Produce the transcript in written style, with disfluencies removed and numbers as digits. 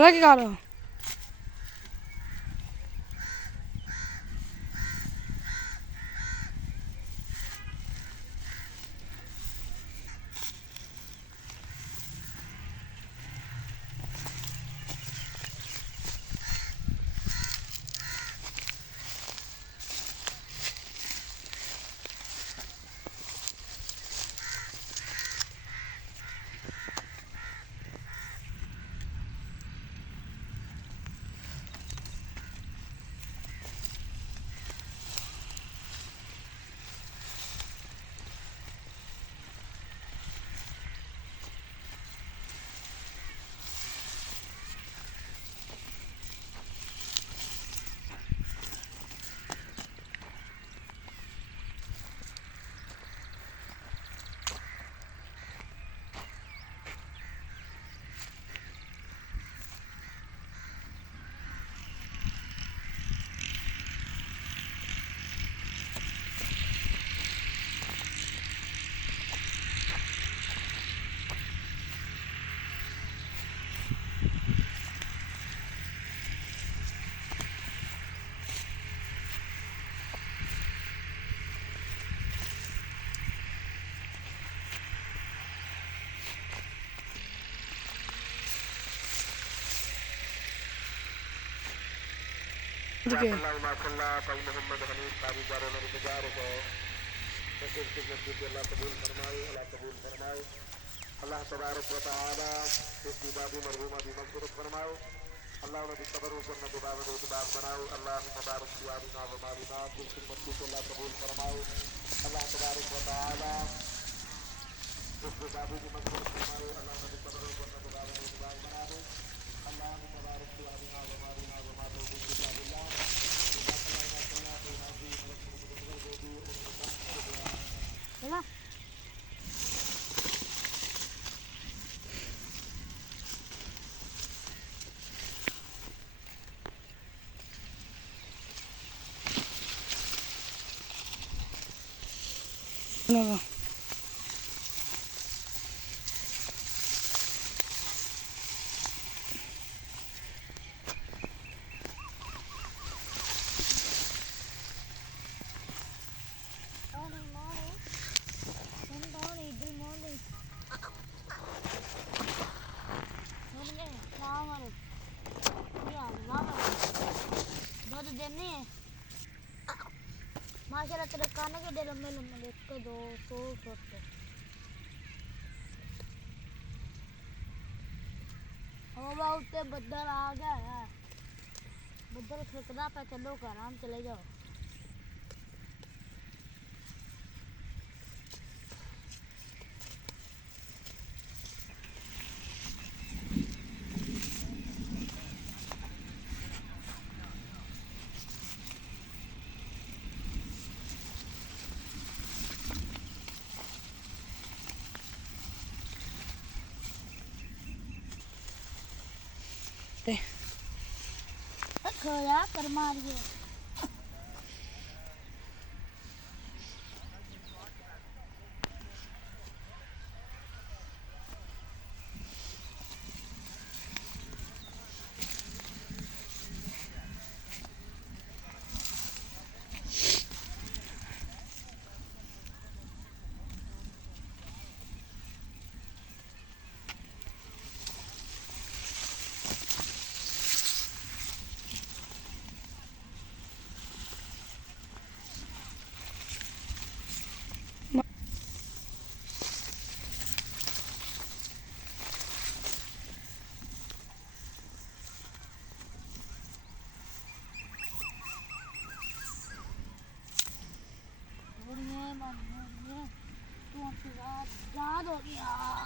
ਪਤਾ ਕੀ ਗੱਲ Oke. Allah tabarak wa ta'ala इसकी बाबी मरहूमा भी मग़फ़िरत फरमाओ अल्लाह उन्हें तबर्रुक और नबी इतबार बनाओ अल्लाह मुबारक यारिना व मालिना कुल खिदमत को अल्लाह कबूल फरमाओ अल्लाह तबारक व तआला इसकी बाबी भी मग़फ़िरत फरमाओ अल्लाह उन्हें तबर्रुक और नबी इतबार बनाओ अल्लाह मुबारक यारिना व मालिना व मालिना इल्ला बिल्लाह Hola. ਲਗਾ माशाल्लाह तेरे कान के दे लंबे लंबे देख के 200 फुट हवा उत्ते बदल आ गया है बदल खिसका पे चलो आराम चले जाओ ਤੇ खोया कर मारिए तू हमसे याद हो गया